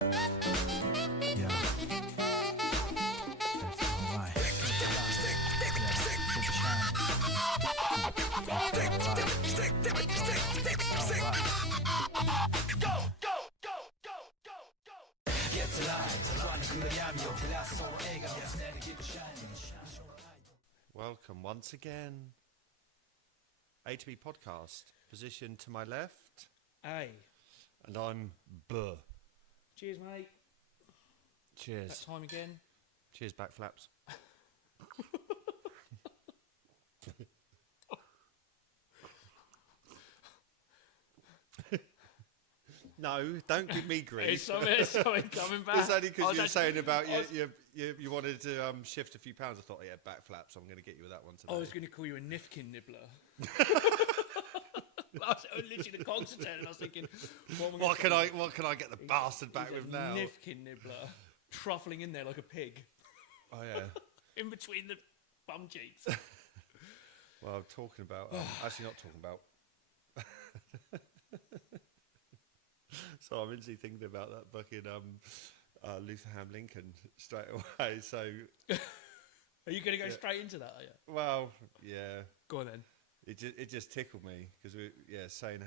Welcome once again. A to B podcast. Position to my left. A. And I'm B. Cheers, mate. Cheers. That time again. Cheers, back flaps. No, don't give me grief. Something coming back. It's only because you were saying about you wanted to shift a few pounds. I thought, yeah, back flaps. I'm going to get you with that one today. I was going to call you a Nifkin nibbler. I was literally the concentrating. I was thinking, what can I get the bastard back with now? Nifkin nibbler, truffling in there like a pig. Oh yeah. In between the bum cheeks. Well, I'm talking about. Actually, not talking about. So I'm instantly thinking about that fucking Luther Lincoln straight away. So, are you going to go straight into that? Are you? Well, yeah. Go on then. It just tickled me because saying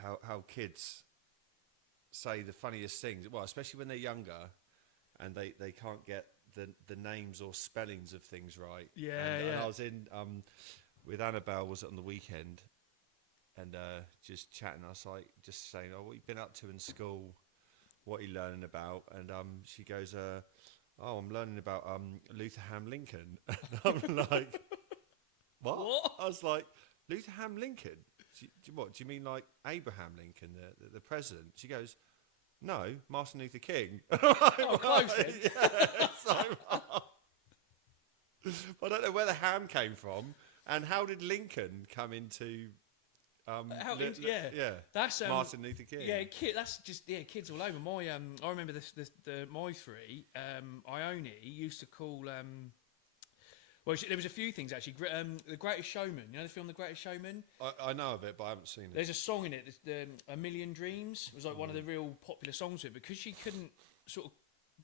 how kids say the funniest things. Well, especially when they're younger, and they can't get the names or spellings of things right. Yeah, and I was in with Annabelle was on the weekend. And just chatting, I was like, just saying, oh, what you been up to in school? What are you learning about? And she goes, oh, I'm learning about Luther Lincoln. And I'm like, what? I was like, Luther Lincoln? What, do you mean like Abraham Lincoln, the president? She goes, no, Martin Luther King. Oh, close then. Yeah, so, I don't know where the ham came from, and how did Lincoln come into... that's Martin Luther King. Yeah, that's just kids all over. My I remember my three. Ione used to call. There was a few things actually. The Greatest Showman. You know the film The Greatest Showman. I know of it, but I haven't seen it. There's a song in it. A Million Dreams was like one of the real popular songs of it because she couldn't sort of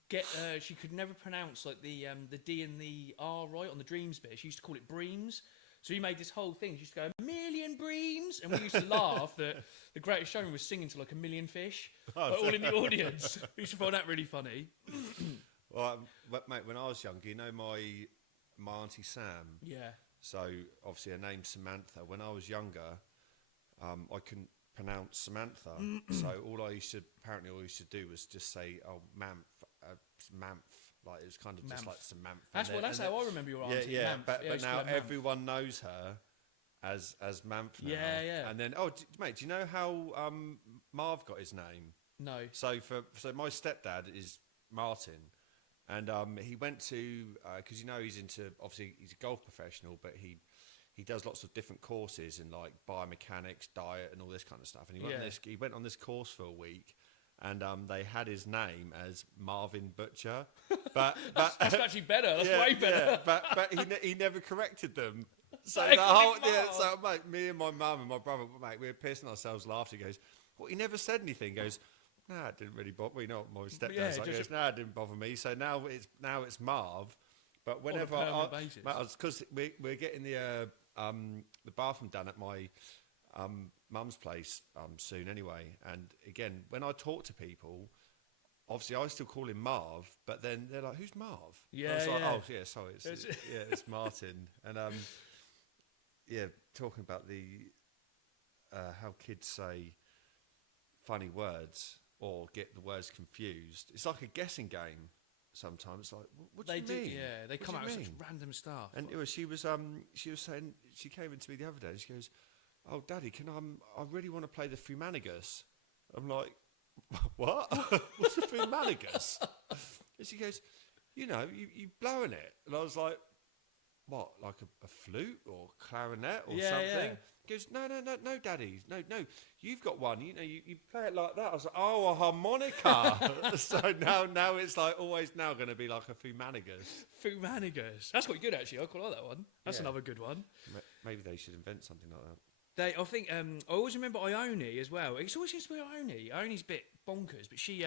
get. She could never pronounce like the D and the R right on the dreams bit. She used to call it breams. So he made this whole thing. He used to go, a million breams. And we used to laugh that The Greatest Showman was singing to like a million fish. All in the audience. We used to find that really funny. Well, mate, when I was younger, you know my Auntie Sam? Yeah. So, obviously, her name's Samantha. When I was younger, I couldn't pronounce Samantha. So, all I used to do was just say, oh, Mamph. Like it was kind of just like Samantha. That's how I remember your auntie. Yeah. Mamph. But now everyone knows her as Mamph now. Yeah. And then, mate, do you know how Marv got his name? No. So my stepdad is Martin, and he went to because he's he's a golf professional, but he does lots of different courses in like biomechanics, diet, and all this kind of stuff. And he went on this course for a week. And they had his name as Marvin Butcher, but that's actually better. That's way better. Yeah, but he never corrected them. So mate, me and my mum and my brother, mate, we were pissing ourselves laughing. He goes, "Well, he never said anything." He goes, "Nah, it didn't really bother me." You know what my stepdad's like. He goes, "Nah, it didn't bother me." So now it's Marv. But whenever because we're getting the bathroom done at my mum's place soon anyway, and again when I talk to people, obviously I still call him Marv, but then they're like, who's Marv? Yeah, I was like, yeah. oh yeah, sorry, it's Martin. And talking about the how kids say funny words or get the words confused, it's like a guessing game sometimes. It's like, what do you mean? Yeah, they come out with such random stuff. And she was saying, she came into me the other day and she goes, oh, Daddy, I really want to play the Fumanigus. I'm like, what? What's the Fumanigus? And she goes, you blowing it. And I was like, what, like a flute or clarinet or something? Yeah. He goes, no, Daddy, no, you've got one. You play it like that. I was like, oh, a harmonica. So now it's like always now going to be like a Fumanigus. Fumanigus. That's quite good actually. I quite like that one. That's another good one. Maybe they should invent something like that. I think I always remember Ione as well. It always seems to be Ione. Ione's a bit bonkers, but she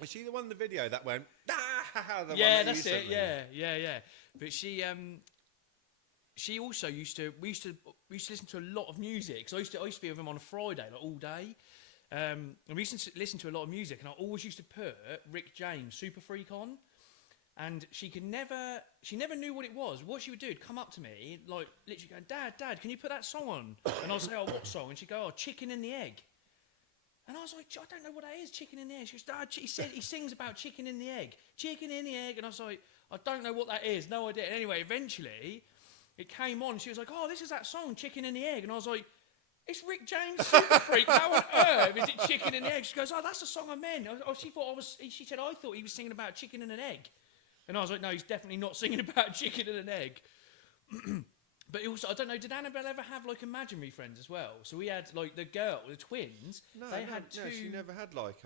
Was she the one in the video that went? Ah, the yeah, one that that's you it. sent me? Yeah. But she also used to listen to a lot of music. So I used to be with him on a Friday, like all day. And we used to listen to a lot of music, and I always used to put Rick James Super Freak on. And she never knew what it was. What she would do, come up to me, like literally going, Dad, can you put that song on? And I'll say, oh, what song? And she'd go, oh, Chicken in the Egg. And I was like, I don't know what that is, chicken in the egg. She goes, Dad, he sings about chicken in the egg. Chicken in the egg. And I was like, I don't know what that is, no idea. Anyway, eventually, it came on. She was like, oh, this is that song, Chicken in the Egg. And I was like, it's Rick James Super Freak. How on earth is it Chicken in the Egg? She goes, oh, that's the song I meant. She said, I thought he was singing about chicken in an egg. And I was like, no, he's definitely not singing about chicken in an egg. But also, I don't know, did Annabelle ever have like imaginary friends as well? So we had like the twins. No, had two. No, she never had like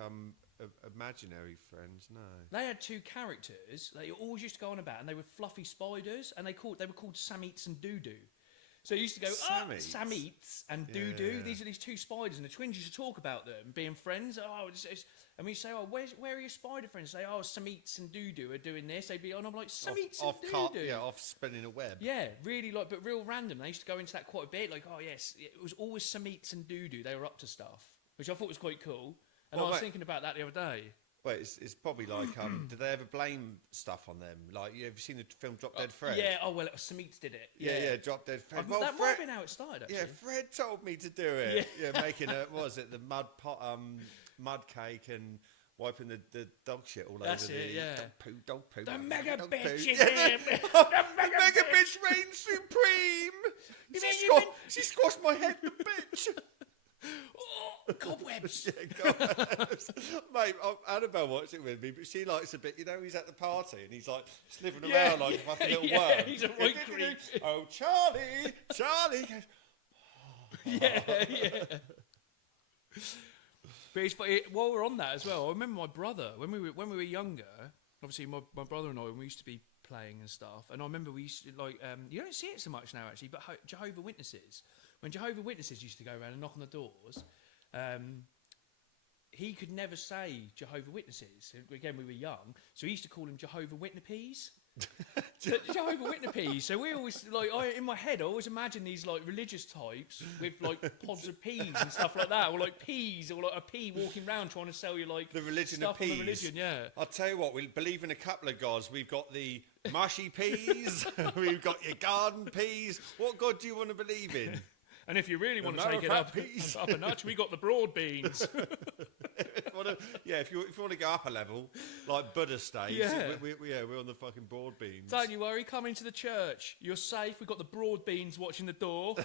imaginary friends. No. They had two characters. They always used to go on about, and they were fluffy spiders, and they were called Sameets and Doo-Doo. So you used to go, Sameets and Doo-Doo. Yeah. These are these two spiders, and the twins used to talk about them being friends. And we say, oh, where are your spider friends? Say, oh, Sameets and Doo-Doo are doing this. They'd be on. I'm like, Sameets and Doo-Doo. Yeah, off spinning a web. Yeah, really but real random. They used to go into that quite a bit. Like, oh yes, it was always Sameets and Doo-Doo. They were up to stuff, which I thought was quite cool. And I was thinking about that the other day. Wait, it's probably like, did they ever blame stuff on them? Like, have you seen the film Drop Dead Fred? Yeah, oh well, Sameets did it. Yeah, Drop Dead Fred. That might have been how it started, actually. Yeah, Fred told me to do it. Yeah, making the mud pot, mud cake and wiping the dog shit all That's over it, yeah. Dog poo. The mega dog bitch poo. is Yeah, here. the mega bitch reigns supreme. She squashed my head, the bitch. Oh, cobwebs. Yeah, cobwebs. Mate, Annabelle watched it with me, but she likes a bit, he's at the party and he's like sniffing around like a fucking little worm. He's a right creep. Oh, Charlie goes, Yeah. But it's funny, while we're on that as well, I remember my brother, when we were younger, obviously my brother and I, when we used to be playing and stuff, and I remember we used to, like, you don't see it so much now actually, but Jehovah's Witnesses, when Jehovah's Witnesses used to go around and knock on the doors, he could never say Jehovah's Witnesses. Again, we were young, so he used to call them Jehovah's Witnesses. Jehovah's Witnesses. So we always, like, in my head, I always imagine these like religious types with like pods of peas and stuff like that, or like peas, or like a pea walking around trying to sell you like the religion stuff of peas. On the religion, yeah. I'll tell you what, we believe in a couple of gods. We've got the mushy peas, we've got your garden peas. What god do you want to believe in? And if you really want to take it up a notch, we got the broad beans. If you want to go up a level, like Buddha stage, we're on the fucking broad beans. Don't you worry, come into the church. You're safe. We've got the broad beans watching the door.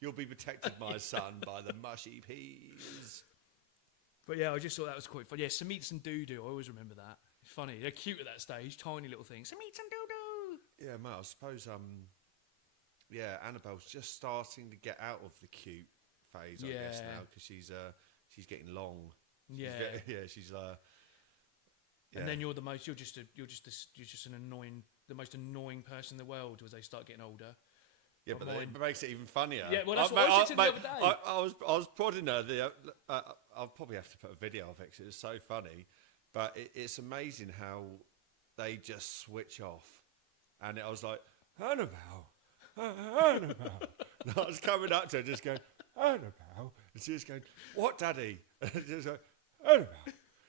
You'll be protected, my son, by the mushy peas. But yeah, I just thought that was quite fun. Yeah, Sameets and Doo-Doo, I always remember that. It's funny. They're cute at that stage, tiny little things. Sameets and Doo-Doo! Yeah, mate, I suppose, Annabelle's just starting to get out of the cute phase, I guess, now, because she's getting long. She's And then you're just an annoying, the most annoying person in the world as they start getting older. Yeah, but it makes it even funnier. Yeah, well, that's what I said to the other day. I was prodding her. I'll probably have to put a video of it because it's so funny. But it's amazing how they just switch off. And I was like, Annabelle. And I was coming up to her just going, Annabelle. And she was going, what, Daddy? And she was going, Annabelle,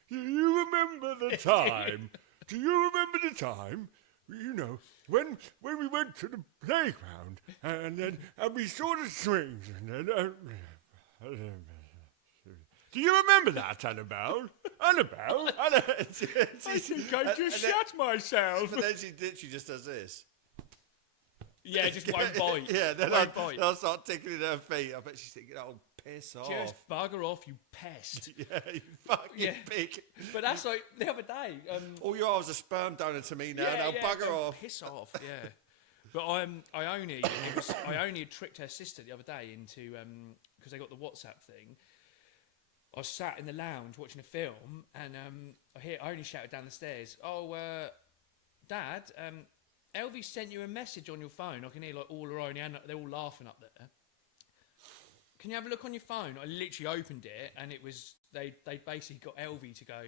do you remember the time? Do you remember the time? You know, when we went to the playground and we saw the swings and then... do you remember that, Annabelle? Annabelle? I think I just shut myself. But then she just does this. Yeah, just won't bite. Yeah, then I'll start tickling her feet. I bet she's thinking, oh, piss off. Just bugger off, you pest. Yeah, you fucking pig. But that's like the other day. All you are is a sperm donor to me now. Now bugger off. Piss off, yeah. But Ione had tricked her sister the other day into, because they got the WhatsApp thing. I was sat in the lounge watching a film, and I only shouted down the stairs, "Oh, Dad, Elvie sent you a message on your phone. I can hear like all around, and they're all laughing up there. Can you have a look on your phone? I literally opened it, and it was they basically got Elvie to go.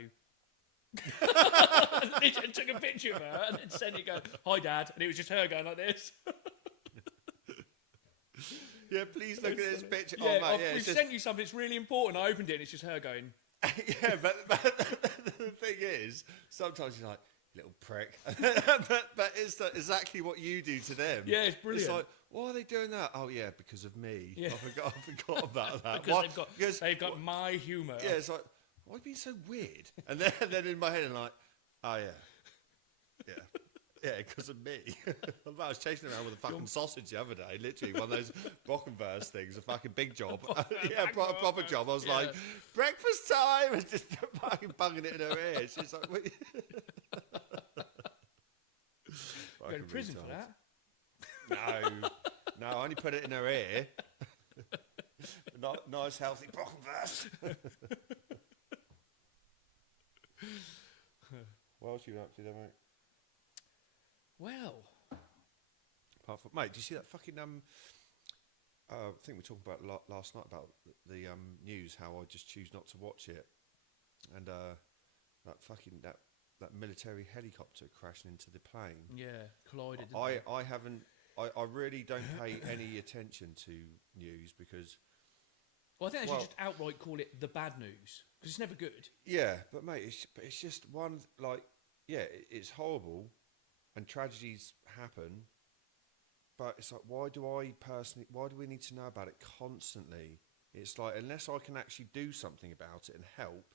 Literally took a picture of her and then sent it. Go, hi Dad, and it was just her going like this. Yeah, please look at this picture. Yeah, oh, mate, we've sent you something. It's really important. I opened it, and it's just her going. Yeah, but the thing is, sometimes you're like, little prick. but it's exactly what you do to them. Yeah, it's brilliant. It's like, why are they doing that? Oh yeah, because of me. Yeah. I forgot about that. because they've got my humour. Yeah, it's like, why are you being so weird? And then in my head, I'm like, oh yeah, because of me. I was chasing around with a fucking sausage the other day, literally one of those Brockenverse things, a fucking big job. Yeah, proper job. I was like, breakfast time, and just fucking bunging it in her ear. She's like, what? Go to prison for that? No, I only put it in her ear. Nice, healthy Brockenverse. What else are you up to there, mate? Well, apart from, mate, do you see that fucking I think we were talking about last night about the news, how I just choose not to watch it, and that military helicopter crashing into the plane. Yeah, collided. I really don't pay any attention to news because. Well, I think they should just outright call it the bad news because it's never good. Yeah, but mate, it's just one it's horrible, and tragedies happen. But it's like, why do we need to know about it constantly? It's like, unless I can actually do something about it and help,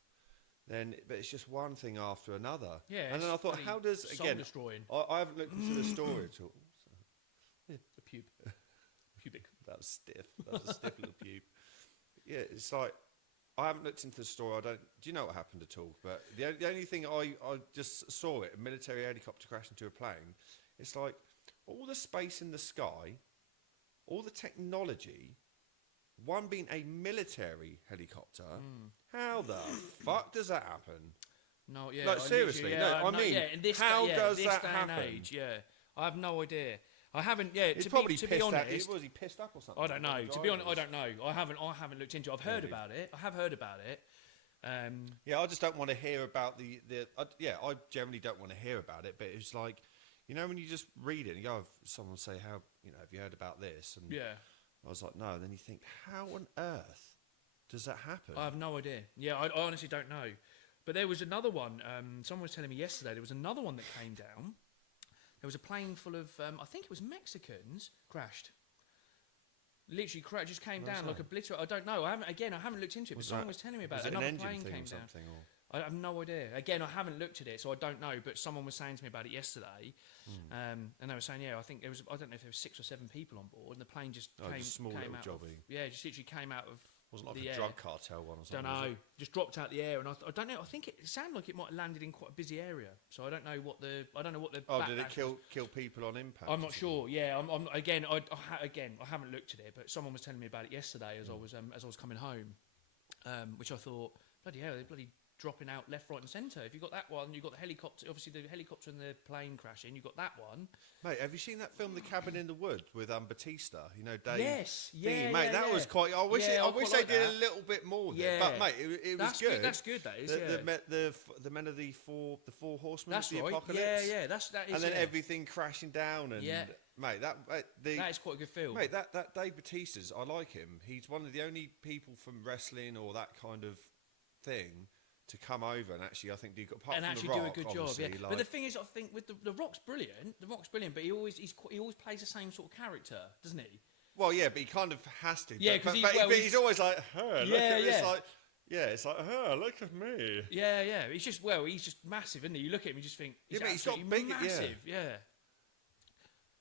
then, but it's just one thing after another. Yeah. And then I thought, how does, again, destroying. I haven't looked into the story at all. The pubic. That was stiff. That was a stiff little pube. Yeah, it's like, I haven't looked into the story. Do you know what happened at all? But the only thing I just saw it, a military helicopter crash into a plane. It's like, all the space in the sky, all the technology, one being a military helicopter. How the fuck does that happen? No, yeah. Like, seriously, how does that happen? Age, yeah, I have no idea. I haven't. Yeah, He's to probably be pissed honest, was he pissed up or something? I don't know. To be honest, I don't know. I haven't looked into it. I've heard about it. I have heard about it. Yeah, I just don't want to hear about I generally don't want to hear about it. But it's like, you know, when you just read it and you go, someone say, have you heard about this? And yeah, I was like, no. And then you think, how on earth does that happen? I have no idea. Yeah, I honestly don't know. But there was another one. Someone was telling me yesterday there was another one that came down. There was a plane full of, I think it was Mexicans, crashed. Literally, just came down like a blitter. I don't know. I haven't looked into it, but someone was telling me about it. Another plane came down. I have no idea. Again, I haven't looked at it, so I don't know. But someone was saying to me about it yesterday, and they were saying, I think there was. I don't know if there was 6 or 7 people on board, and the plane just came out. Just literally came out of. Wasn't like a drug cartel one or something. Don't know. Just dropped out the air, and I don't know. I think it sounded like it might have landed in quite a busy area. So I don't know what the. Oh, did it kill people on impact? I'm not sure. Yeah, I haven't looked at it, but someone was telling me about it yesterday as I was coming home, which I thought, bloody hell, they're bloody dropping out left, right, and centre. If you got that one, you got the helicopter. Obviously, the helicopter and the plane crashing. You got that one. Mate, have you seen that film, The Cabin in the Woods, with Batista? You know, Dave. Yes, mate. That was quite. I wish they did a little bit more. Yeah, but mate, it was good. That's good. That is. The men of the four horsemen of the apocalypse. Yeah. That is. And then everything crashing down and. Yeah. Mate, that is quite a good film. Mate, that Dave Bautista's, I like him. He's one of the only people from wrestling or that kind of thing to come over and actually, I think, do a good job. Yeah. Like, but the thing is, I think with the Rock's brilliant. The Rock's brilliant, but he always plays the same sort of character, doesn't he? Well, yeah, but he kind of has to. Yeah, but he's always like, look at this, like. Yeah, it's like, look at me. Yeah. He's just massive, isn't he? You look at him, you just think, he's got big, massive. Yeah.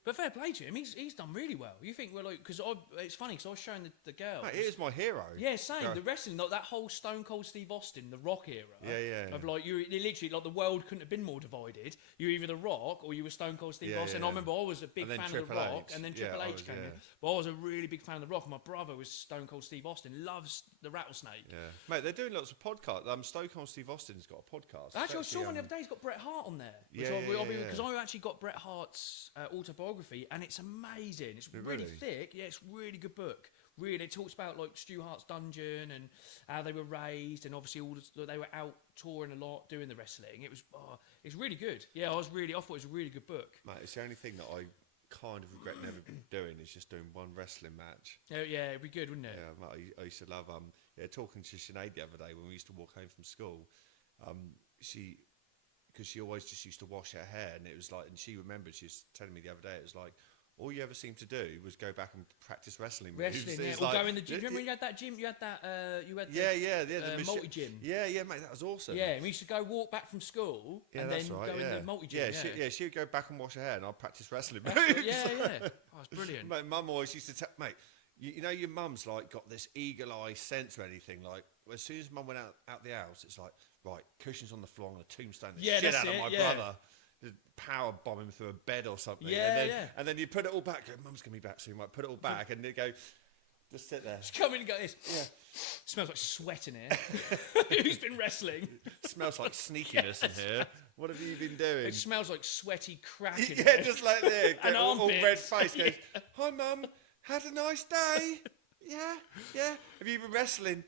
But fair play to him. He's done really well. You think we're like, because it's funny because I was showing the girls. Mate, he is my hero. Yeah, same. Yeah. The wrestling, like that whole Stone Cold Steve Austin, the Rock era. Yeah. Of like, you literally, like the world couldn't have been more divided. You were either the Rock or you were Stone Cold Steve Austin. Yeah. I remember I was a big fan of the Triple Rock, H. and then Triple H came in. Yeah. But I was a really big fan of the Rock. And my brother was Stone Cold Steve Austin. Loves the Rattlesnake. Yeah, mate, they're doing lots of podcasts. Stone Cold Steve Austin's got a podcast. Actually, I saw one the other day. He's got Bret Hart on there. Because I actually got Bret Hart's autobiography, and it's amazing. It's really thick. Yeah, it's a really good book. Really, it talks about like Stu Hart's dungeon and how they were raised, and obviously they were out touring a lot, doing the wrestling. It's really good. Yeah, I thought it was a really good book. Mate, it's the only thing that I kind of regret never doing is just doing one wrestling match. Yeah, it'd be good, wouldn't it? Yeah, mate, I used to love talking to Sinead the other day when we used to walk home from school. Because she always just used to wash her hair, and it was like, and she remembered, she was telling me the other day, it was like, all you ever seemed to do was go back and practice wrestling moves. Yeah. Or go in the gym. Do you remember when you had that gym? You had the multi-gym. Yeah, mate, that was awesome. Yeah, we used to go walk back from school and then go in the multi-gym. She would go back and wash her hair, and I'd practice wrestling moves. Oh, it's brilliant. Mate, Mum always used to tell, mate, you know your mum's like got this eagle eye sense or anything. Like as soon as Mum went out the house, it's like, right, cushions on the floor, I'm going to tombstone the shit out of my brother. Power bomb him through a bed or something. And then you put it all back. Go, Mum's going to be back soon. Might put it all back, and they go, just sit there. Just come in and go this. Yeah. Smells like sweat in here. Who's been wrestling? Smells like sneakiness in here. What have you been doing? It smells like sweaty crack in here. here. Just like there. And all red face. Goes, hi, Mum. Had a nice day. Yeah. Have you been wrestling?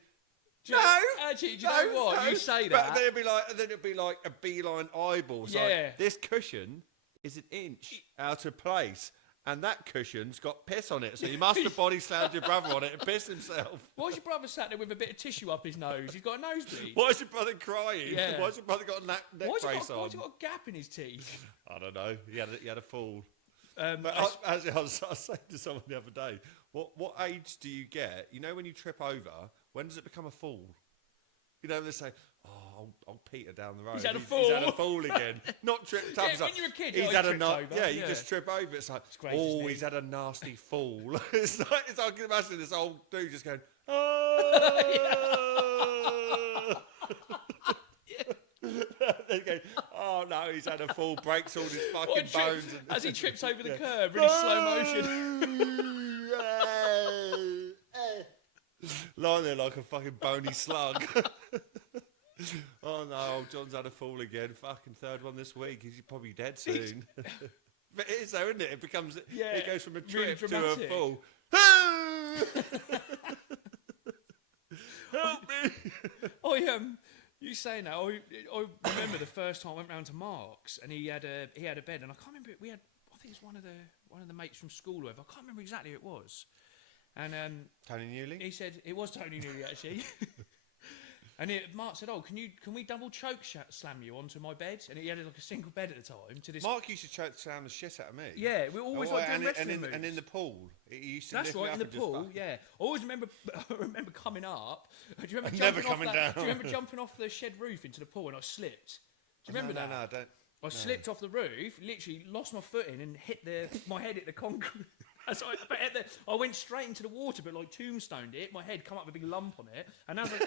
No, actually, do you know what? No. You say that, but then it'd be like a beeline eyeball. It's like, this cushion is an inch out of place, and that cushion's got piss on it. So you must have body slammed your brother on it and pissed himself. Why's your brother sat there with a bit of tissue up his nose? He's got a nosebleed. Why's your brother crying? Yeah. Why's your brother got a neck brace on? Why's he got a gap in his teeth? I don't know. He had a fall. But I was saying to someone the other day, what age do you get? You know, when you trip over, when does it become a fall? You know, they say, oh, I'll Peter down the road. He's had a fall again. Not tripped up. When you're a kid, he's had a you just trip over. It's like, great, he's had a nasty fall. it's like I can imagine this old dude just going, oh. They go, oh no, he's had a fall, breaks all his fucking bones. As he trips over the curb, really slow motion. Lying there like a fucking bony slug. Oh no, John's had a fall again. Fucking third one this week. He's probably dead soon. But it is though, isn't it? It becomes, it goes from a trip to a fall. Help me! You say now, I remember the first time I went round to Mark's and he had a bed, and I can't remember, I think it's one of the mates from school or whatever. I can't remember exactly who it was. And Tony Newley? He said it was Tony Newley actually. And Mark said, "Oh, can we double choke slam you onto my bed?" And he had like a single bed at the time. Mark used to choke slam the shit out of me. Yeah, we always like doing wrestling moves. And in the pool, he used to. That's lift right, me in up the pool. Yeah, I remember coming up. Do you remember never coming down? Do you remember jumping off the shed roof into the pool and I slipped? Do you remember that? No, I don't. I slipped off the roof, literally lost my footing and my head hit the concrete. I went straight into the water, but like tombstoned it. My head come up with a big lump on it, and as I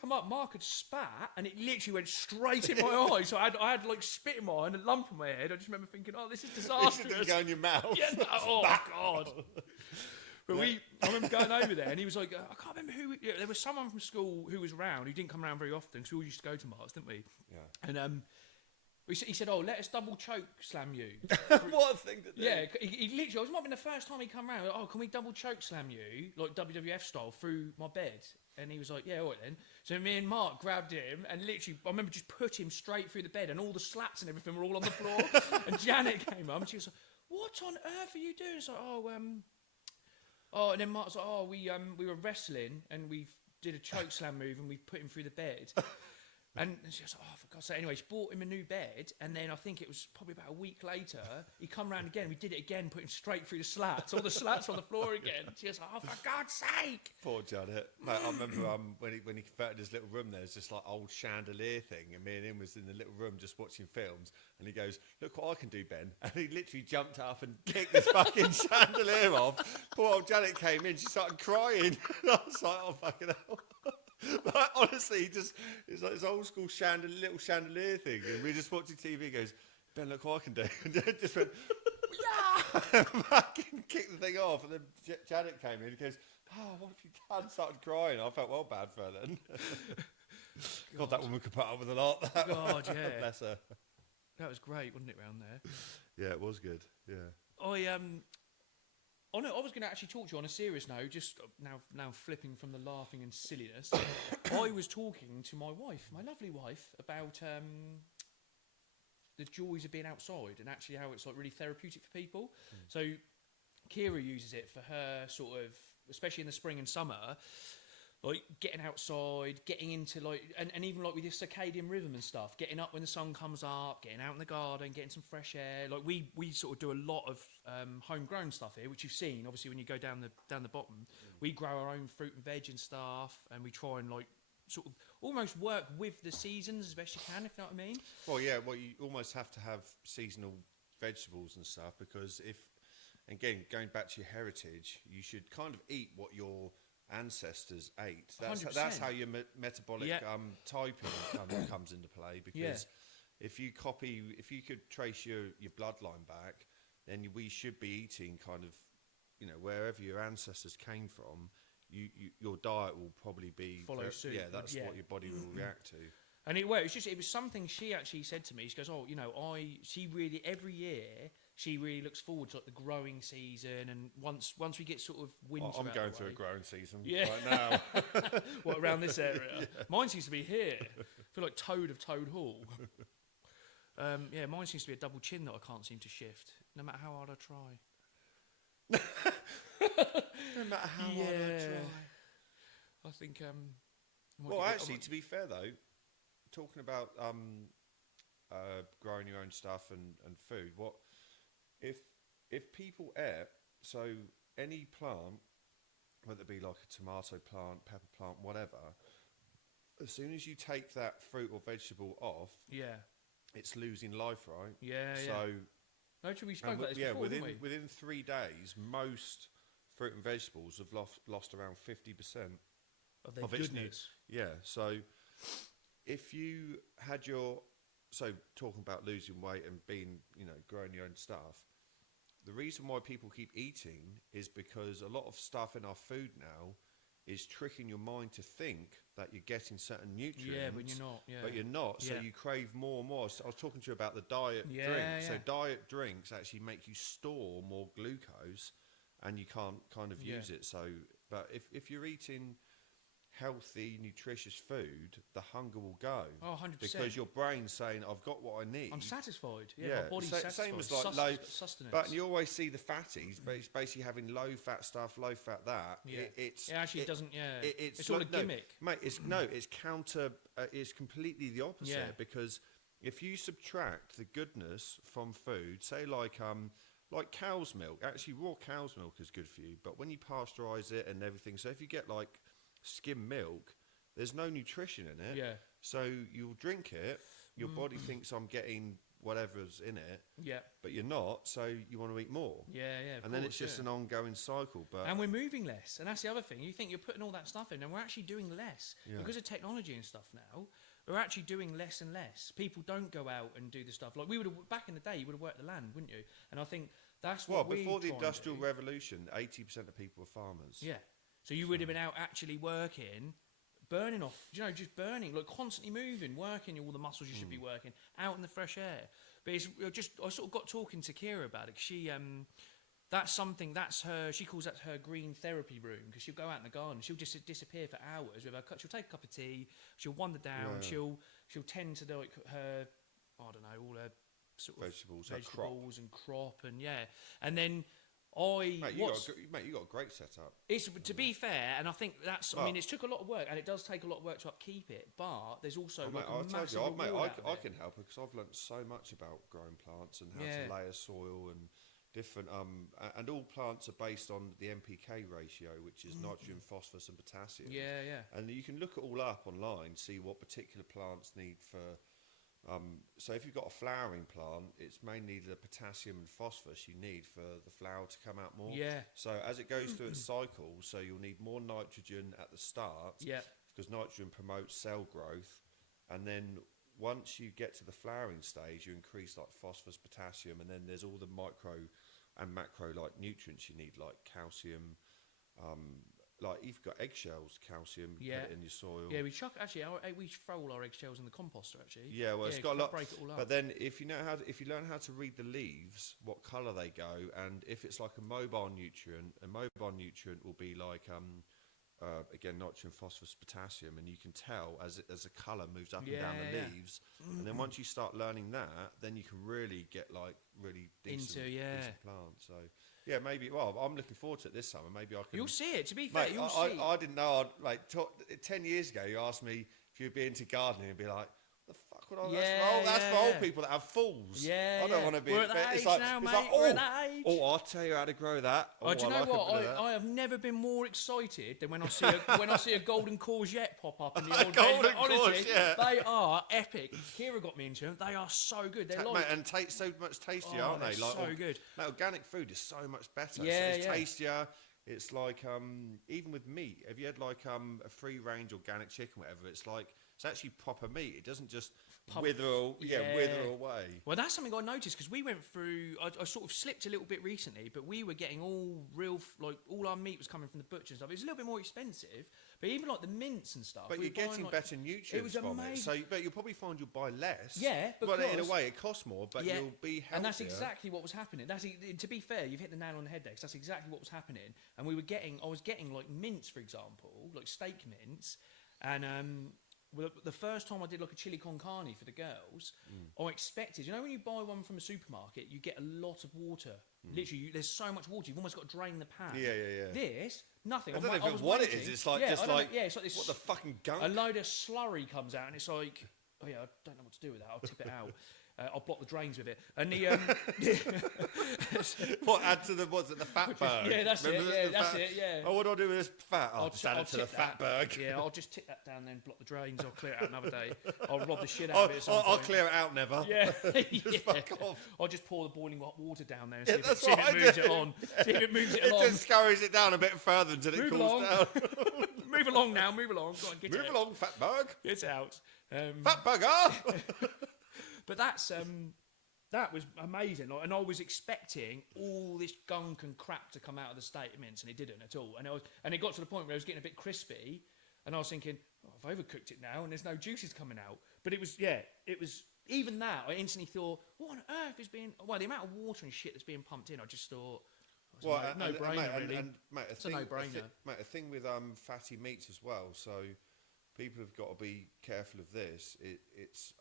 come up, Mark had spat, and it literally went straight in my eye. So I had like spit in my eye and a lump on my head. I just remember thinking, "Oh, this is disastrous." It didn't go in your mouth. Yeah, no, oh God. But I remember going over there, and he was like, I can't remember who. There was someone from school who was around. Who didn't come around very often, because we all used to go to Mark's, didn't we? Yeah. And he said, "Oh, let us double choke slam you." What a thing to do. Yeah, he literally. It might have been the first time he come round. Like, oh, can we double choke slam you, like WWF style, through my bed? And he was like, "Yeah, all right then." So me and Mark grabbed him, and literally, I remember just put him straight through the bed, and all the slats and everything were all on the floor. And Janet came up, and she was like, "What on earth are you doing?" It's like, and then Mark's like, we were wrestling, and we did a choke slam move, and we put him through the bed. And she was like, oh, for God's sake. Anyway, she bought him a new bed, and then I think it was probably about a week later, he come round again. We did it again, put him straight through the slats, all the slats on the floor again. She was like, oh, for God's sake. Poor Janet. Mate, I remember when he converted his little room there was this like old chandelier thing, and me and him was in the little room just watching films, and he goes, look what I can do, Ben. And he literally jumped up and kicked this fucking chandelier off. Poor old Janet came in, she started crying. And I was like, oh, fucking hell. Like, honestly, it's like this old school little chandelier thing, and we're just watching TV. He goes, Ben, look what I can do. And just went, yeah, fucking kicked the thing off. And then Janet came in. He goes, oh, what have you done? Started crying. I felt well bad for her then. God, that woman could put up with a lot. God, yeah. Bless her. That was great, wasn't it, round there? Yeah, it was good. Yeah. I was going to actually talk to you on a serious note, just now flipping from the laughing and silliness. I was talking to my wife, my lovely wife, about the joys of being outside and actually how it's like really therapeutic for people. So Kira uses it for her sort of, especially in the spring and summer, like getting outside, getting into like, and even like with this circadian rhythm and stuff, getting up when the sun comes up, getting out in the garden, getting some fresh air. Like we sort of do a lot of homegrown stuff here, which you've seen obviously when you go down the bottom. We grow our own fruit and veg and stuff, and we try and like sort of almost work with the seasons as best you can, if you know what I mean. Well, yeah, you almost have to have seasonal vegetables and stuff, because if, again, going back to your heritage, you should kind of eat what your ancestors ate. That's how your metabolic typing comes into play, because if you could trace your bloodline back, then we should be eating kind of, wherever your ancestors came from. Your diet will probably be follow suit. Yeah, that's what your body will react to. And it was something she actually said to me. She goes, oh, she really, every year, she really looks forward to like the growing season, and once we get sort of winter. I'm going through a growing season right now. What, around this area? Yeah. Mine seems to be here. I feel like Toad of Toad Hall. Mine seems to be a double chin that I can't seem to shift, no matter how hard I try. No matter how hard I try. I think. Well, actually, to be fair though, talking about growing your own stuff and food, what if people ate, so any plant, whether it be like a tomato plant, pepper plant, whatever, as soon as you take that fruit or vegetable off, it's losing life, right? So we spoke about this before, within didn't we? within 3 days, most fruit and vegetables have lost around 50% of their its goodness. So if you had talking about losing weight and being, growing your own stuff, the reason why people keep eating is because a lot of stuff in our food now is tricking your mind to think that you're getting certain nutrients. Yeah, but you're not. Yeah. But you're not. So you crave more and more. So I was talking to you about the diet drink. So diet drinks actually make you store more glucose, and you can't kind of use it. So, but if you're eating healthy, nutritious food, the hunger will go. Oh, 100%. Because your brain's saying, I've got what I need. I'm satisfied. My body's satisfied. Same as like low sustenance. But you always see the fatties, but it's basically having low fat stuff, low fat that. Yeah. It actually doesn't. Yeah. It's all like, a gimmick, mate. It's counter. It's completely the opposite. Yeah. Because if you subtract the goodness from food, say like cow's milk. Actually, raw cow's milk is good for you, but when you pasteurize it and everything, so if you get like skim milk, there's no nutrition in it. Yeah. So you'll drink it, your body thinks I'm getting whatever's in it. Yeah. But you're not, so you want to eat more. Yeah. And then it's just an ongoing cycle. And we're moving less, and that's the other thing. You think you're putting all that stuff in, and we're actually doing less because of technology and stuff now. We're actually doing less and less. People don't go out and do the stuff like we would have back in the day. You would have worked the land, wouldn't you? And I think that's what before the Industrial Revolution, 80% of people were farmers. Yeah. So you would have been out actually working, burning off, just burning, like constantly moving, working all the muscles you should be working, out in the fresh air. But I sort of got talking to Kira about it. 'Cause she, she calls that her green therapy room, because she'll go out in the garden, she'll just disappear for hours with she'll take a cup of tea, she'll wander down, she'll tend to like her, I don't know, all her sort of vegetables and crop, and then Mate, you got a great setup. It's to be fair, and I think that's. I mean, it's took a lot of work, and it does take a lot of work to upkeep it. But there's also Mate, a massive reward out of I it. can help because I've learnt so much about growing plants and how Yeah. to layer soil and different and all plants are based on the NPK ratio, which is nitrogen, phosphorus, and potassium. Yeah, yeah. And you can look it all up online, see what particular plants need for. So if you've got a flowering plant, it's mainly the potassium and phosphorus you need for the flower to come out more. Yeah. So as it goes through its cycle, so you'll need more nitrogen at the start. Yeah. Because nitrogen promotes cell growth, and then once you get to the flowering stage, you increase like phosphorus, potassium, and then there's all the micro and macro like nutrients you need, like calcium. Like you've got eggshells, calcium. Yeah. Put it in your soil. Yeah, we throw all our eggshells in the composter actually. Yeah, well, it's got a lot. Break it all up. But then, if you learn how to read the leaves, what colour they go, and if it's like a mobile nutrient will be like again nitrogen, phosphorus, potassium, and you can tell as the colour moves up and down the leaves. And then once you start learning that, then you can really get like really decent plants. So yeah, maybe. Well, I'm looking forward to it this summer. Maybe I can. You'll see it. To be fair, Mate, you'll see. I didn't know. 10 years ago, you asked me if you'd be into gardening and be like, the fuck would I? That's for old people that have fools. Yeah, I don't want to be. We're at that age now, mate. oh, We're at that age. Oh, I'll tell you how to grow that. Oh, do you know like what? I have never been more excited than when I see a golden courgette pop up in the old golden Honestly, courgette. they are epic. Kira got me into them. They are so good. They're like, Mate, and taste so much tastier, aren't they? Like so good. Mate, organic food is so much better. Yeah, so it's tastier. It's like even with meat. Have you had like a free range organic chicken, whatever? It's like it's actually proper meat. It doesn't just wither away. Well, that's something I noticed because we went through. I sort of slipped a little bit recently, but we were getting all our meat was coming from the butcher and stuff. It was a little bit more expensive, but even like the mince and stuff. But you're getting better nutrients it was from amazing. it. So, but you'll probably find you'll buy less. Yeah, but in a way, it costs more, but you'll be healthier. And that's exactly what was happening. To be fair, you've hit the nail on the head there. 'Cause that's exactly what was happening. And I was getting like mince, for example, like steak mince, and well, the first time I did like a chili con carne for the girls, I expected, you know, when you buy one from a supermarket, you get a lot of water. Literally, there's so much water, you've almost got to drain the pan. Yeah. This, nothing. I don't know what it is. It's like it's like this. What the fucking gunk? A load of slurry comes out, and it's like, oh yeah, I don't know what to do with that. I'll tip it out. I'll block the drains with it. And the what add to the the fatberg? Yeah, that's it. Yeah, that's it. Yeah. Oh, what do I do with this fat? I'll just add it to the fatberg. Yeah, I'll just tip that down, then block the drains. I'll clear it out another day. I'll rob the shit out of it. I'll clear it out never. Yeah, just fuck off. I'll just pour the boiling hot water down there and see if it moves it on. See if it moves it along. It just scurries it down a bit further until it cools down. Move along now. Move along. Go on, get move along, fatberg. Get out. Fatburger. But that was amazing, like, and I was expecting all this gunk and crap to come out of the steak mince, and it didn't at all. And it got to the point where it was getting a bit crispy, and I was thinking, I've overcooked it now, and there's no juices coming out. But it was even that. I instantly thought, what on earth is being? Well, the amount of water and shit that's being pumped in, I just thought, no brainer, really. Mate, it's a no-brainer. A thing with fatty meats as well. So people have got to be careful of this. It's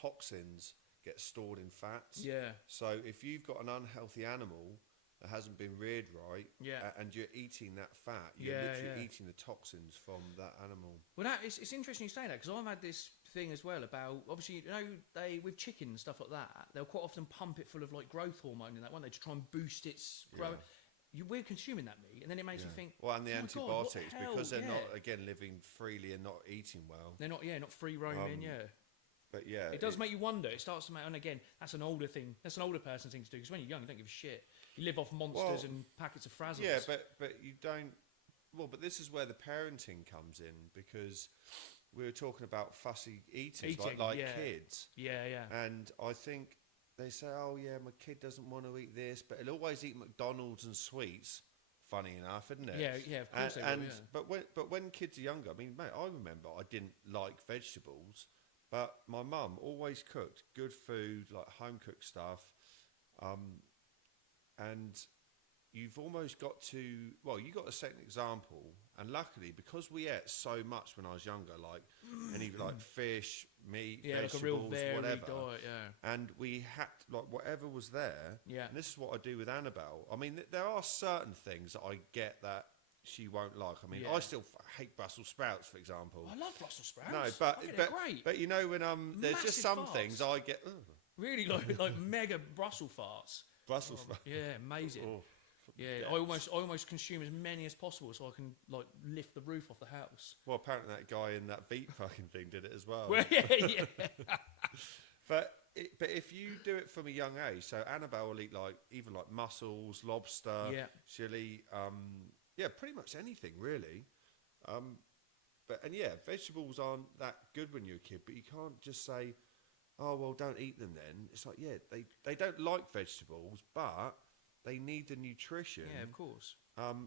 toxins get stored in fats. Yeah. So if you've got an unhealthy animal that hasn't been reared right, and you're eating that fat, you're literally eating the toxins from that animal. Well, it's interesting you say that because I've had this thing as well about obviously, you know, they with chicken and stuff like that, they'll quite often pump it full of like growth hormone and that one, they to try and boost its growth. We're consuming that meat, and then it makes you think. Well, and the antibiotics because they're not again living freely and not eating well. They're not free roaming. But yeah, it does make you wonder. It starts to make, and again, that's an older thing. That's an older person thing to do because when you're young, you don't give a shit. You live off monsters and packets of frazzles. Yeah, but you don't. Well, but this is where the parenting comes in because we were talking about fussy eaters like kids. Yeah. And I think they say, oh yeah, my kid doesn't want to eat this, but he'll always eat McDonald's and sweets. Funny enough, isn't it? Yeah, of course they will. But when kids are younger, I mean, mate, I remember I didn't like vegetables. But my mum always cooked good food, like home cooked stuff, and you've almost got to, well, you got to set an example. And luckily, because we ate so much when I was younger, like any like fish, meat, vegetables, like a real varied whatever. diet, And we had like whatever was there. Yeah. And this is what I do with Annabelle. I mean, there are certain things that I get that she won't like. I mean, I still hate Brussels sprouts, for example. I love Brussels sprouts. No, I think they're great. But you know when there's Massive just some farts. things I get. Really like mega Brussels farts. Brussels sprouts. Yeah, amazing. Oh, yeah, I almost consume as many as possible so I can like lift the roof off the house. Well, apparently that guy in that beet fucking thing did it as well. Well, yeah. But if you do it from a young age, so Annabelle will eat like even like mussels, lobster. Yeah. She'll eat pretty much anything really. But vegetables aren't that good when you're a kid. But you can't just say, oh well, don't eat them then. It's like they don't like vegetables, but they need the nutrition. Yeah, of course.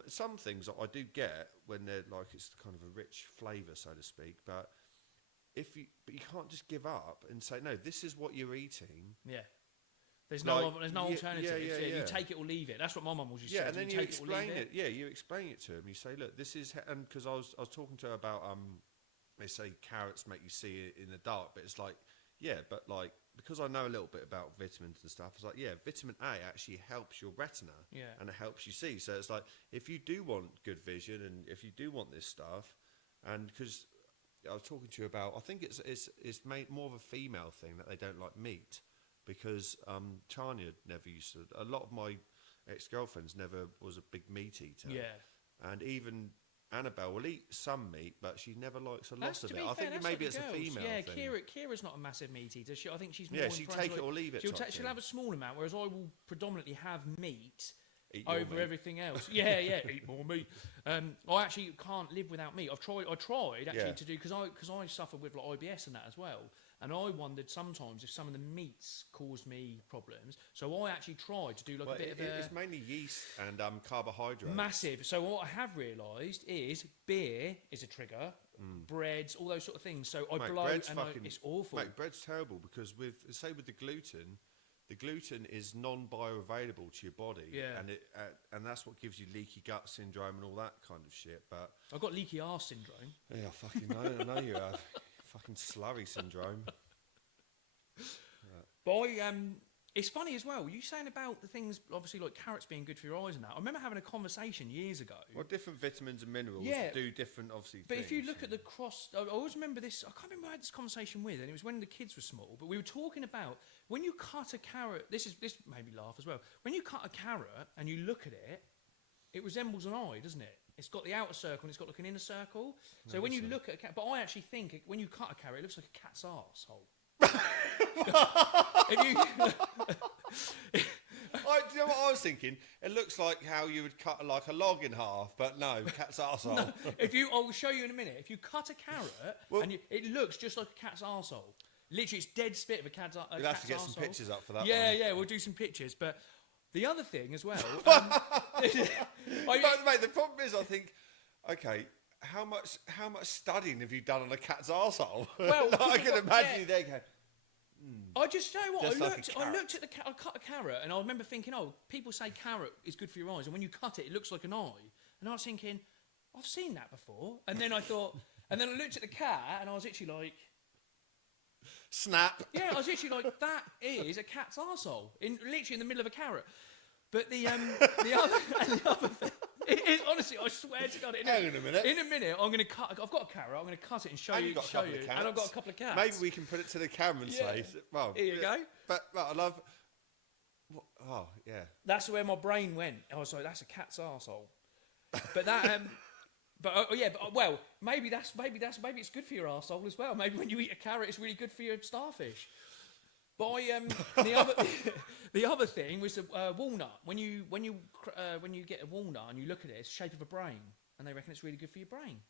Some things that I do get when they're like it's kind of a rich flavour, so to speak. But you can't just give up and say no. This is what you're eating. Yeah. There's no alternative. Yeah. You take it or leave it. That's what my mum always used to say. Yeah, and then you take explain it. Yeah, you explain it to them. You say, look, this is, and because I was talking to her about they say carrots make you see it in the dark, but it's like, yeah, but like because I know a little bit about vitamins and stuff, it's like, yeah, vitamin A actually helps your retina, and it helps you see. So it's like if you do want good vision and if you do want this stuff, and because I was talking to you about, I think it's made more of a female thing that they don't like meat. Because Tanya never used to. A lot of my ex-girlfriends never was a big meat eater. Yeah. And even Annabelle will eat some meat, but she never likes a lot of it. I Fair, think maybe it's girls. a female thing. Yeah, Kira's not a massive meat eater. I think she's more. Yeah, she take it or leave it. She'll have a small amount, whereas I will predominantly have meat. Eat over meat. Everything else. Yeah, eat more meat. I actually can't live without meat. I tried actually to do because I suffer with like IBS and that as well. And I wondered sometimes if some of the meats caused me problems. So I actually tried to do like a bit of a... It's mainly yeast and carbohydrates. Massive. So what I have realised is beer is a trigger, breads, all those sort of things. So I bloat and it's awful. Mate, bread's terrible because with the gluten is non-bioavailable to your body. Yeah. And that's what gives you leaky gut syndrome and all that kind of shit. But I've got leaky arse syndrome. Yeah, I fucking know. I know you have. Fucking slurry syndrome. But it's funny as well. You saying about the things, obviously, like carrots being good for your eyes and that. I remember having a conversation years ago. Well, different vitamins and minerals do different, obviously. But things, if you look at the cross, I always remember this. I can't remember who I had this conversation with, and it was when the kids were small. But we were talking about when you cut a carrot. This made me laugh as well. When you cut a carrot and you look at it, it resembles an eye, doesn't it? It's got the outer circle and it's got like an inner circle. So when you look at a cat, but I actually think when you cut a carrot, it looks like a cat's arsehole. If you, do you know what I was thinking? It looks like how you would cut like a log in half, but no, cat's arsehole. No, I'll show you in a minute. If you cut a carrot it looks just like a cat's arsehole. Literally, it's dead spit of a cat's arsehole. You'll have to get some pictures up for that. Yeah, we'll do some pictures. But the other thing as well. Mate, the problem is, I think, okay, how much studying have you done on a cat's arsehole? Well, I can imagine you there going. I just know what Just I like looked. a I looked at I cut a carrot, and I remember thinking, "Oh, people say carrot is good for your eyes, and when you cut it, it looks like an eye." And I was thinking, "I've seen that before." And then I thought, and then I looked at the cat, and I was actually like, "Snap!" Yeah, I was actually like, "That is a cat's arsehole, literally in the middle of a carrot." But the other thing. It is, honestly, I swear to God. Hang on a minute. In a minute, I'm going to cut. I've got a carrot. I'm going to cut it and show you. And I've got a couple of cats. Maybe we can put it to the camera and say, "Well, here you go." But I love. Oh yeah. That's where my brain went. I was like, "That's a cat's arsehole." But that. Well, maybe it's good for your arsehole as well. Maybe when you eat a carrot, it's really good for your starfish. But the other thing was the walnut. When you get a walnut and you look at it, it's the shape of a brain, and they reckon it's really good for your brain.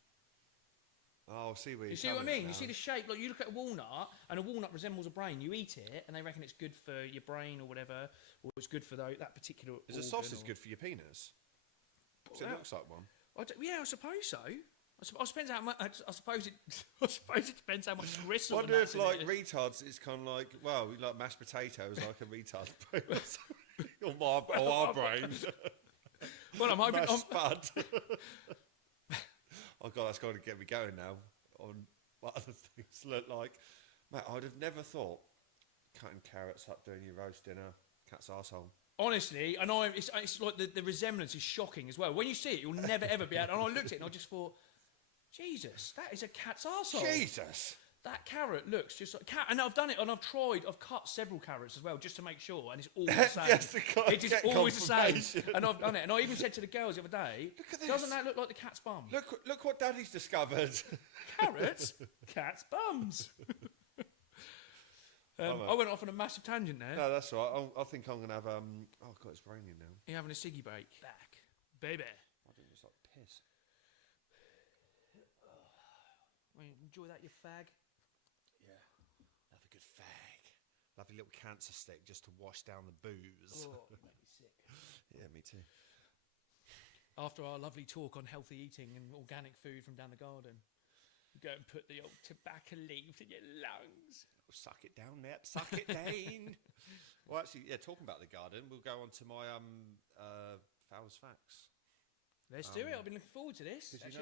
Oh, see where you see what I mean? You see the shape. Like you look at a walnut, and a walnut resembles a brain. You eat it, and they reckon it's good for your brain or whatever, or it's good for that particular. Is a sausage good for your penis? Because it looks like one. I suppose so. I suppose it depends how much gristle. I wonder if like retards, it's kind of like like mashed potatoes, like a retard, or our brain. Well, I'm hoping. Mashed spud. Oh God, that's got to get me going now. On what other things look like, mate. I'd have never thought cutting carrots up doing your roast dinner. Cat's arsehole. Honestly, and it's like the resemblance is shocking as well. When you see it, you'll never ever be able. And I looked at it and I just thought, Jesus, that is a cat's arsehole. Jesus. That carrot looks just like cat, and I've done it, and I've cut several carrots as well, just to make sure, and it's all the same. It is always the same, and I've done it, and I even said to the girls the other day, look at this. Doesn't that look like the cat's bum? Look what Daddy's discovered. Carrots, cat's bums. I went off on a massive tangent there. No, that's all right. I think I'm gonna have oh God, it's raining now. You're having a ciggy break, back, baby. I think it's like piss. Well, enjoy that, you fag. Yeah, love a good fag. Lovely little cancer stick just to wash down the booze. Oh, it made me sick. Yeah, me too. After our lovely talk on healthy eating and organic food from down the garden, you go and put the old tobacco leaf in your lungs. Oh, suck it down, Nep. Suck it down. Well, actually, yeah. Talking about the garden, we'll go on to my Fowler's Facts. Let's do it. I've been looking forward to this. Because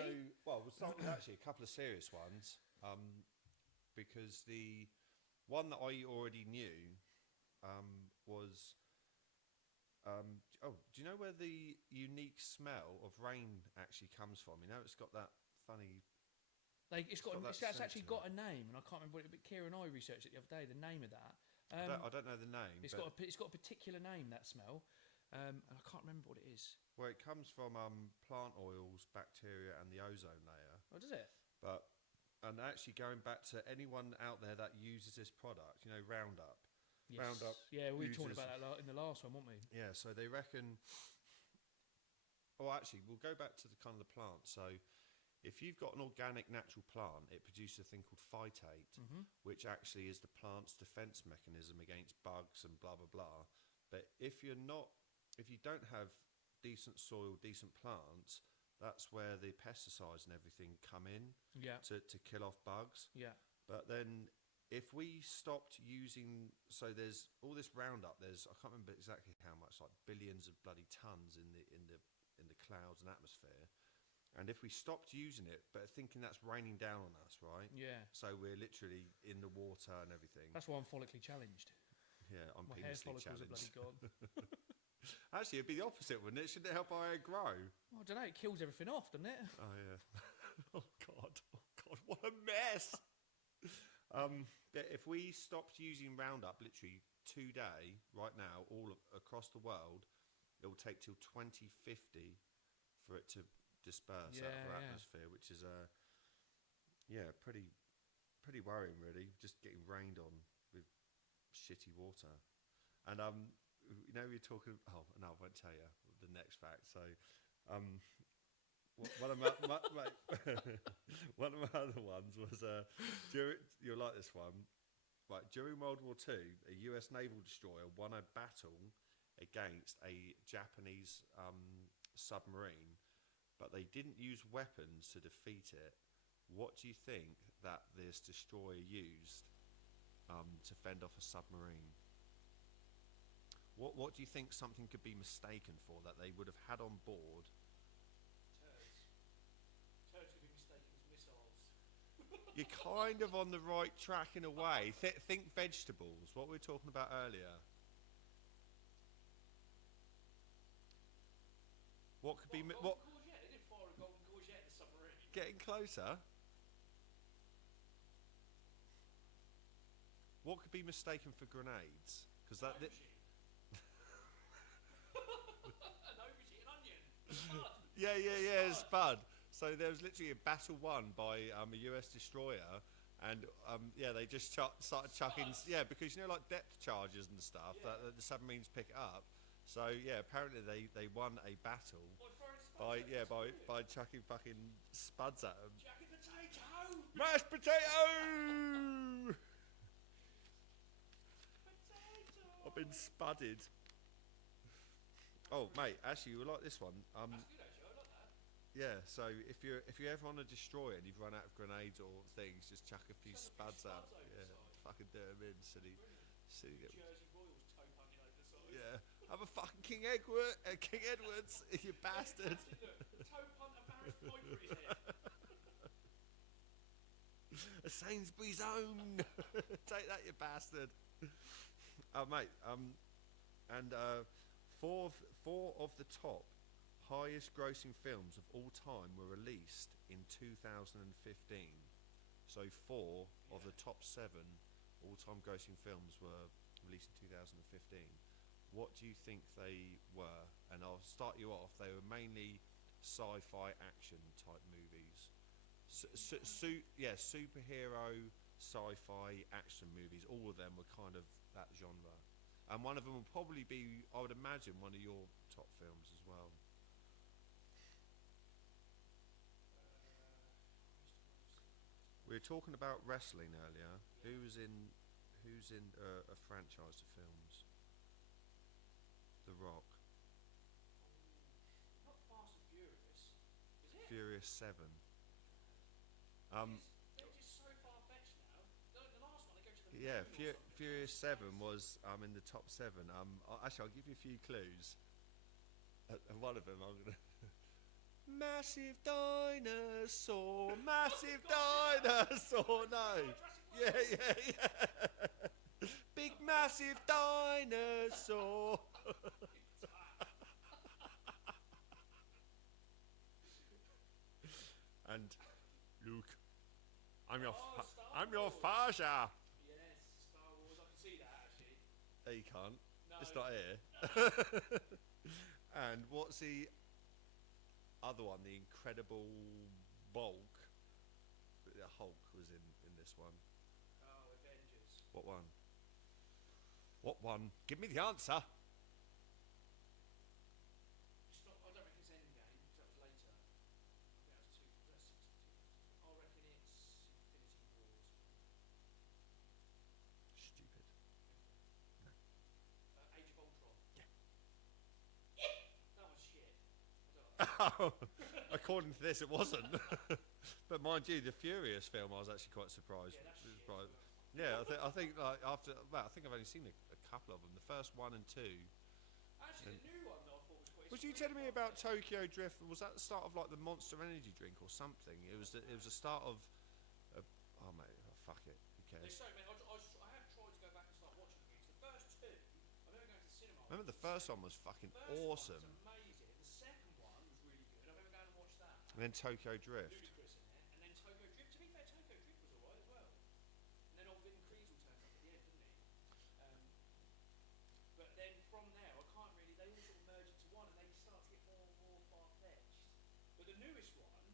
we'll start with actually a couple of serious ones. Because the one that I already knew was. Do you know where the unique smell of rain actually comes from? You know, it's got that funny. It's actually got a name, and I can't remember what it. But Kira and I researched it the other day. The name of that. I don't know the name. It's got a particular name, that smell, and I can't remember what it is. Well, it comes from plant oils, bacteria, and the ozone layer. Oh, does it? And actually going back to anyone out there that uses this product, you know, Roundup. Yes. Roundup. Yeah, we talked about that in the last one, weren't we? Yeah, so they reckon. Oh, actually, we'll go back to the kind of the plant. So, if you've got an organic natural plant, it produces a thing called phytate, which actually is the plant's defense mechanism against bugs and blah blah blah. But if you don't have decent soil, decent plants, that's where the pesticides and everything come in. Yeah. To kill off bugs. Yeah. But then, if we stopped using, so there's all this Roundup. I can't remember exactly how much, like billions of bloody tons in the clouds and atmosphere. And if we stopped using it, but thinking that's raining down on us, right? Yeah. So we're literally in the water and everything. That's why I'm follically challenged. Yeah, I'm My hair penisly follicles are challenged. bloody gone. Actually, it'd be the opposite, wouldn't it? Shouldn't it help our hair grow? Well, I don't know. It kills everything off, doesn't it? Oh yeah. Oh God, what a mess. If we stopped using Roundup literally today, right now, across the world, it will take till 2050 for it to disperse out of our atmosphere, which is pretty worrying, really. Just getting rained on with shitty water, and you know, we're talking. Oh no, I won't tell you the next fact. So, one of my one of my other ones was you'll like this one. Right, during World War II, a US naval destroyer won a battle against a Japanese submarine, but they didn't use weapons to defeat it. What do you think that this destroyer used to fend off a submarine? What do you think something could be mistaken for that they would have had on board? Turds. Turds could be mistaken as missiles. You're kind of on the right track in a way. Think vegetables, what we were talking about earlier. What could be... What? Courgette. They didn't fire a golden courgette at the submarine. Getting closer. What could be mistaken for grenades? Because that... An aubergine, an onion, a spud. Yeah, spud. So there was literally a battle won by a US destroyer, and they just started chucking. Yeah, because you know, like depth charges and stuff that the submarines pick up. So yeah, apparently they won a battle by chucking fucking spuds at them. Jacket potato. Mashed potato. I've been spudded. Oh mate, actually you like this one. That's good actually, I like that. Yeah, so if you're ever on a destroyer and you've run out of grenades or things, just chuck a few spuds out. Yeah, fucking do them in, silly little. Jersey Royals toe punting over the side. Yeah, I'm a fucking King Edwards, you bastard. Look, the toe punter Barry's pipe for his head. A Sainsbury's own. Take that, you bastard. Mate. And four of the top highest grossing films of all time were released in 2015. So four of the top 7 all-time grossing films were released in 2015. What do you think they were? And I'll start you off. They were mainly sci-fi action type movies. Superhero sci-fi action movies. All of them were kind of that genre. And one of them will probably be, I would imagine, one of your top films as well. We were talking about wrestling earlier. Yeah. Who's in a franchise of films? The Rock. Not Fast and Furious, is it? Furious 7. They're just so far-fetched now. The last one, they go to the moon or something. Furious 7 was in the top 7. Actually, I'll give you a few clues. One of them, I'm gonna. Massive dinosaur, massive dinosaur. No. Yeah. Big massive dinosaur. And Luke, I'm your father. Yes, Star Wars. I can see that actually. You can't. No. It's not here. And what's the other one? The Incredible Bulk. The Hulk was in this one. Oh, Avengers. What one? What one? Give me the answer. It's not, I don't reckon it's Endgame, because that was later. I think that's I reckon it's Infinity Wars. Stupid. No. Age of Ultron. Yeah. That was shit. I don't like that. According to this, it wasn't. But mind you, the Furious film, I was actually quite surprised. Yeah, that's shit. Yeah, I think like after. Well, I think I've only seen a couple of them. The first 1 and 2. Actually, the new one that I thought was quite. Was you telling me about Tokyo Drift? Was that the start of like the Monster Energy drink or something? It was the start of. Oh mate, fuck it. Who cares? They're so, mate, I have tried to go back and start watching them. The first 2, I remember going to the cinema. I remember the first one was fucking awesome. One was amazing. The second one was really good. I remember going and watched that. And then Tokyo Drift. Ludicrous in it. And then Tokyo Drift. To be fair, Tokyo Drift was alright as well. And then old Vin Diesel turned up at the end, didn't he? But then from there, I can't really. They all sort of merge into one, and they start to get more and more far-fetched. But the newest one,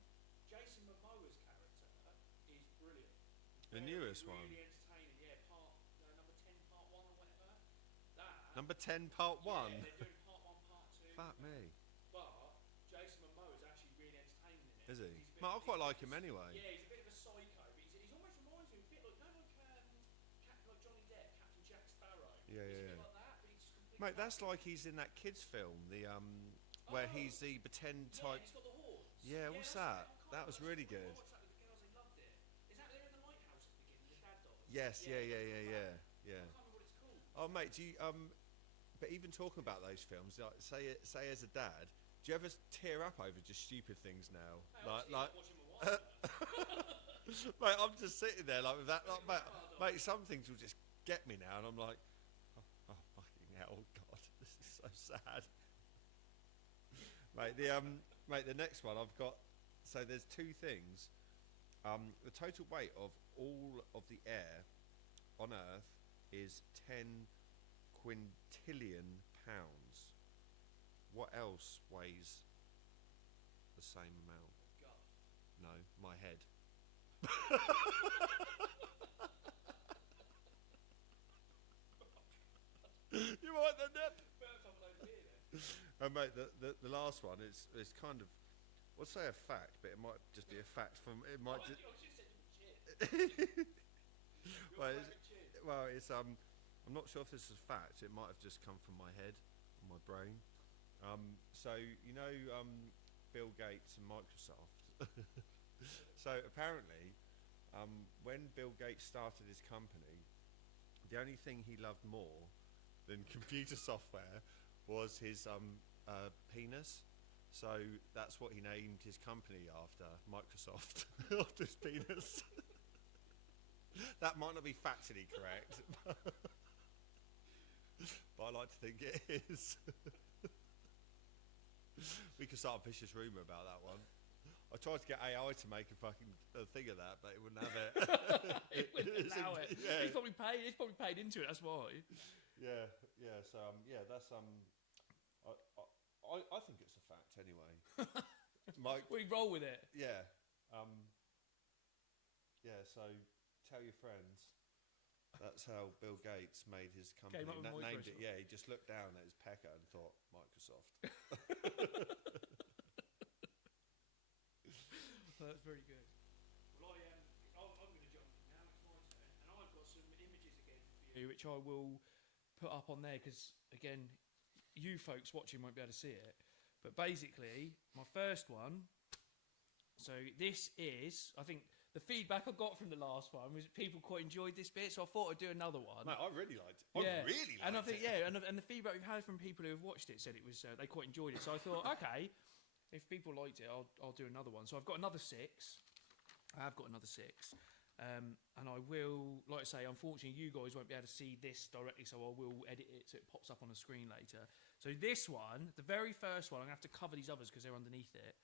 Jason Momoa's character, is brilliant. The newest one. Really entertaining. Yeah, number 10, part 1 or whatever. That. Number 10, part 1. Yeah, they're doing part 1, part 2. Fuck me. But Jason Momoa's actually really entertaining in it. Is he? Mate, I quite like him anyway. Yeah, he's a bit of a psycho, but he almost reminds me a bit like, like Johnny Depp, Captain Jack Sparrow. Yeah. He's a bit like that, but he's just completely. Mate, that's like he's in that kids film, where he's the pretend type. Yeah, he's got the horns. Yeah, what's that? That was really good. I watched that with the girls, they loved it. Is that they're in the lighthouse at the beginning, the dad dies? Yes, yeah. I can't remember what it's called. Oh, mate, do you But even talking about those films, like, say as a dad, do you ever tear up over just stupid things now? Hey, like, watching my wife. mate, I'm just sitting there like with that. Like, mate, some things will just get me now, and I'm like, oh fucking hell, God, this is so sad. Mate, the next one I've got. So there's 2 things. The total weight of all of the air on Earth is 10 quintillion pounds. What else weighs the same amount? Guff. No, my head. You want the nip? Mate, the last one is kind of, we'll say a fact, but it might just be a fact from. It might just. Well, it's I'm not sure if this is a fact. It might have just come from my head, or my brain. So you know, Bill Gates and Microsoft. So apparently, when Bill Gates started his company, the only thing he loved more than computer software was his penis. So that's what he named his company after, Microsoft, after his penis. That might not be factually correct, but I like to think it is. We could start a vicious rumour about that one. I tried to get AI to make a fucking thing of that, but it wouldn't have it. It wouldn't allow it. Yeah. He's probably paid into it. That's why. Yeah. So that's I think it's a fact anyway. Mike. We roll with it. Yeah. So tell your friends. That's how Bill Gates made his company. Came up with Named Microsoft. it. Yeah, he just looked down at his pecker and thought Microsoft. That's very good. Well, I'm going to jump in now. It's my turn, and I've got some images again for you, which I will put up on there because, again, you folks watching won't be able to see it. But basically, my first one. So this is, I think, the feedback I got from the last one was people quite enjoyed this bit, so I thought I'd do another one. Mate, I really liked it. Yeah. I really liked and I think, it. yeah, and the feedback we've had from people who have watched it said it was they quite enjoyed it. So I thought, okay, if people liked it, I'll do another one. So I've got another 6. I have got another 6. And I will, like I say, unfortunately, you guys won't be able to see this directly, so I will edit it so it pops up on the screen later. So this one, the very first one, I'm going to have to cover these others because they're underneath it.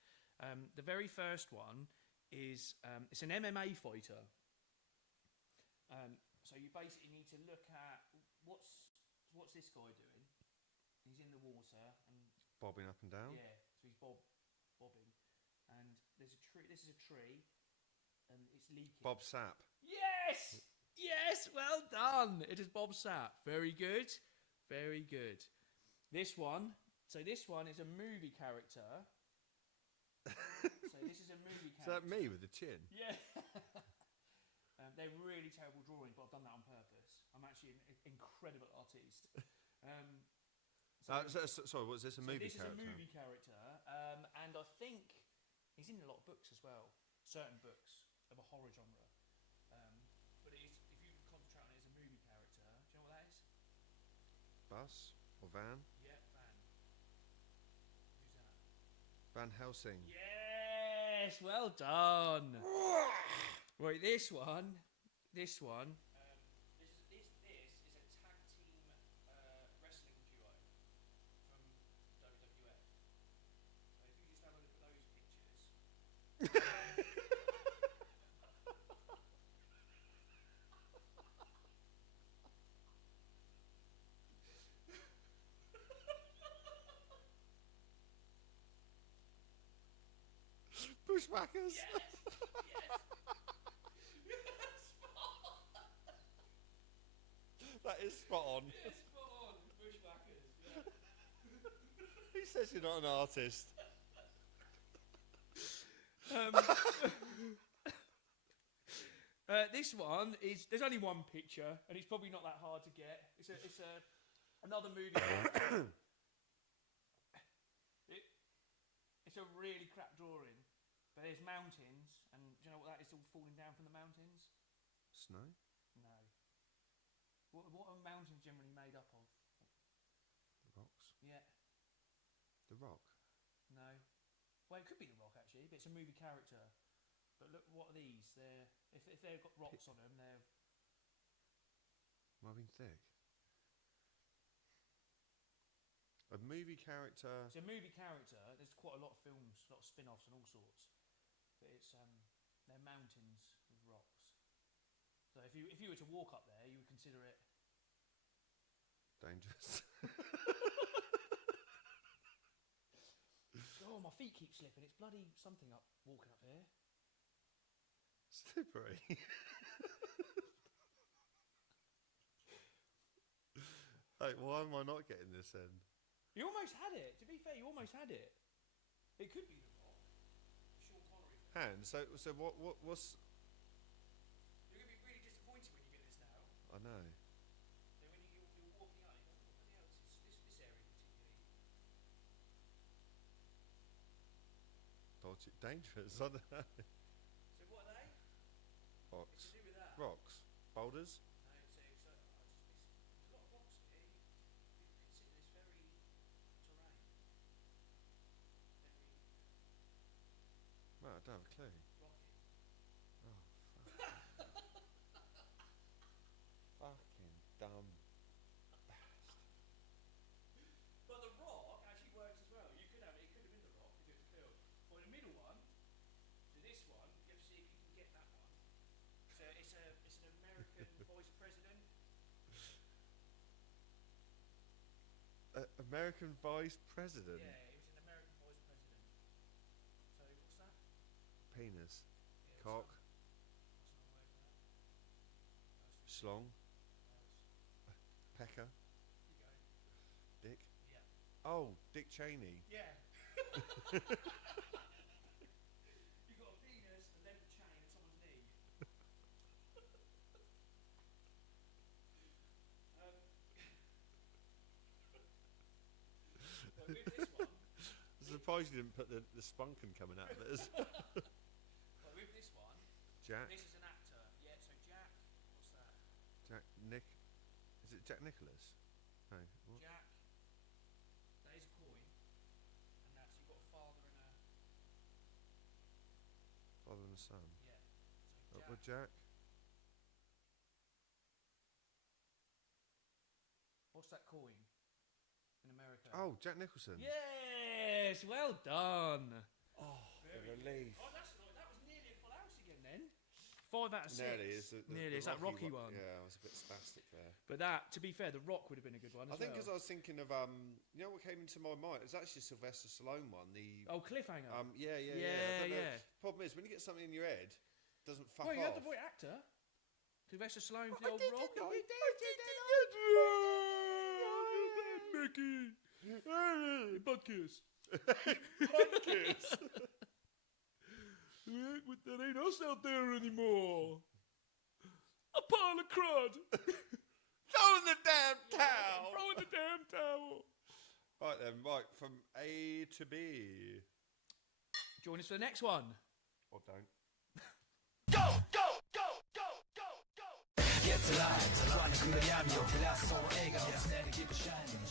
The very first one is, it's an MMA fighter. So you basically need to look at, what's this guy doing? He's in the water and Bobbing up and down. yeah, so he's bobbing, and there's a tree. This is a tree, and it's leaking. Bob Sapp. Yes, well done. It is Bob Sapp. Very good, very good. This one. So this one is a movie character. So this is a movie character. Is that me with the chin? Yeah. They're really terrible drawing, but I've done that on purpose. I'm actually an incredible artiste. Sorry, was this a movie this character? This is a movie character, and I think he's in a lot of books as well. Certain books of a horror genre. But it is, if you concentrate on it as a movie character, do you know what that is? Bus or van? Yeah, Van. Who's that? Van Helsing. Yes, well done. Right, this one. This is a tag team wrestling duo from WWF. So if you just have a look at those pictures. Bushwhackers. Yes. That is spot on. Yes, spot on. Bushwhackers. Yeah. He says you're not an artist. This one is. There's only one picture, and it's probably not that hard to get. It's another movie. It's a really crap drawing, but there's mountains, and do you know what that is? All falling down from the mountains. Snow? No. What are mountains generally made up of? The rocks? Yeah. The Rock? No. Well, it could be The Rock actually, but it's a movie character. But look, what are these? They're if they've got rocks on them, they're Mobbing Thick. A movie character. It's a movie character. There's quite a lot of films, a lot of spin-offs and all sorts. But it's they're mountains with rocks. So if you were to walk up there, you would consider it Dangerous. oh, my feet keep slipping. It's bloody something up walking up here. Slippery. Like, why am I not getting this then? You almost had it. To be fair, you almost had it. It could be The Rock. Sean Connery. Hand. So what's? You're going to be really disappointed when you get this now. I know. So when you're walking up, you go, what the hell is this area particularly? Dodgy, dangerous. I don't know. So what are they? Rocks. It's to do with that. Rocks. Boulders. No, so there's a lot of rocks here. You consider this very American Vice President. Yeah, he was an American vice president. So what's that? Penis. Yeah, Cock. What's another word for that? Schlong. What else? Pecker. You go. Dick. Yeah. Oh, Dick Cheney. Yeah. You got a penis, a length of chain, and someone's knee. But with this one, I'm surprised you didn't put the spunkin coming out of it. but with this one, Jack. this is an actor. Yeah, so Jack, what's that? Jack Nick. Is it Jack Nicholas? No. What? Jack, that is a coin, and that's you've got a father and a Father and son. yeah. So Jack. Well, Jack. What's that coin in America? Oh, Jack Nicholson. Yes, well done. Oh, Very the relief. Oh, that was nearly a full house again then. 5 out of 6. Nearly. Nearly. It's that Rocky one. Yeah, I was a bit spastic there. But that, to be fair, The Rock would have been a good one as I think well. because I was thinking of, you know what came into my mind? It was actually a Sylvester Stallone one. Oh, Cliffhanger. Yeah. Yeah. Problem is, when you get something in your head, it doesn't fuck Well, off. you had the boy actor. Sylvester Stallone for the old Rock. Mickey. Hey, butt kiss. Kiss. That ain't us out there anymore. A pile of crud. Throw in the damn towel. Throw in the damn towel. Right then, Mike, from A to B. Join us for the next one. Or don't. Get to life, run through the yam, yo, glass or egg, I'm standing, keep it shining.